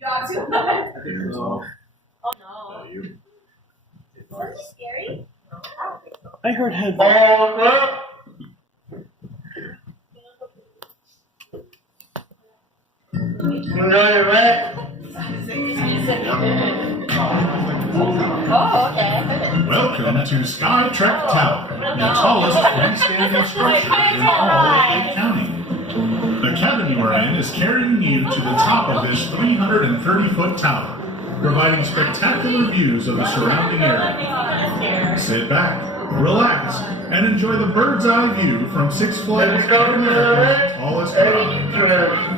Not too much. I think so. Oh no. You. Is it scary? No, I don't think so. I heard head. Oh, okay. Welcome to Sky Trek Tower, the tallest freestanding structure in all of Lake County. The cabin you are in is carrying you to the top of this 330-foot tower, providing spectacular views of the surrounding area. Sit back, relax, and enjoy the bird's eye view from Six Flags America's tallest ride.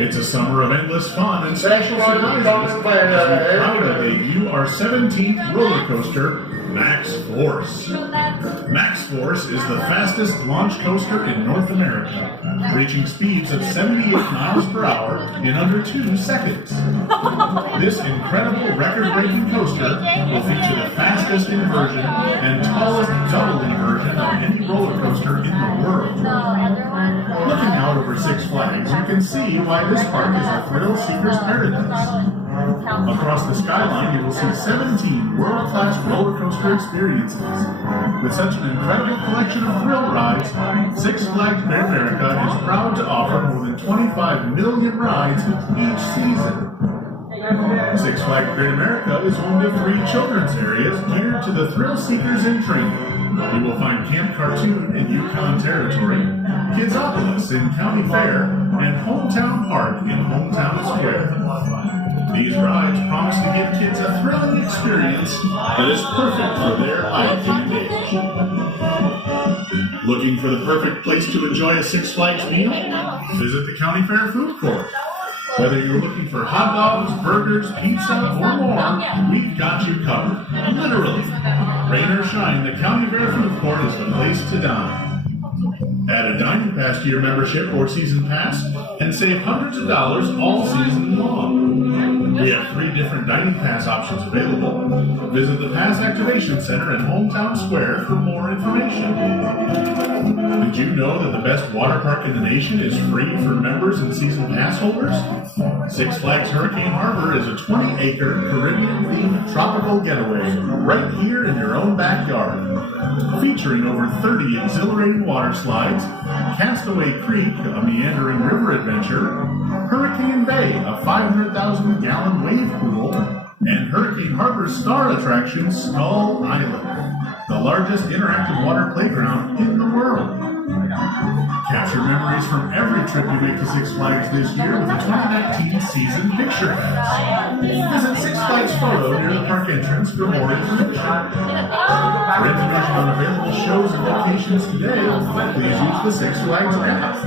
It's a summer of endless fun and special surprises as we proudly debut our 17th roller coaster, Max Force. Max Force is the fastest launch coaster in North America, reaching speeds of 78 miles per hour in under 2 seconds. This incredible record-breaking coaster will feature the fastest inversion and tallest double inversion of any roller coaster in the world. Looking out over Six Flags, you can see why this park is a thrill seeker's paradise. Across the skyline, you will see 17 world-class roller coaster experiences. With such an incredible collection of thrill rides, Six Flags Great America is proud to offer more than 25 million rides each season. Six Flags Great America is home to 3 children's areas geared to the thrill seekers in training. You will find Camp Cartoon in Yukon Territory, Kidsopolis in County Fair, and Hometown Park in Hometown Square. These rides promise to give kids a thrilling experience that is perfect for their height and age. Looking for the perfect place to enjoy a Six Flags meal? Visit the County Fair Food Court. Whether you're looking for hot dogs, burgers, pizza, or more, we've got you covered. Literally. Rain or shine, the County Fair Food Court is the place to dine. Add a dining pass to your membership or season pass and save hundreds of dollars all season long. We have 3 different dining pass options available. Visit the Pass Activation Center in Hometown Square for more information. Did you know that the best water park in the nation is free for members and season pass holders? Six Flags Hurricane Harbor is a 20-acre Caribbean-themed tropical getaway right here in your own backyard. Featuring over 30 exhilarating water slides, Castaway Creek, a meandering river adventure, Hurricane Bay, a 500,000-gallon wave pool, and Hurricane Harbor's star attraction, Skull Island, the largest interactive water playground in the world. Capture memories from every trip you make to Six Flags this year with the 2019 season picture pass. Visit Six Flags Photo near the park entrance for more information. For information on available shows and locations today, please use the Six Flags app.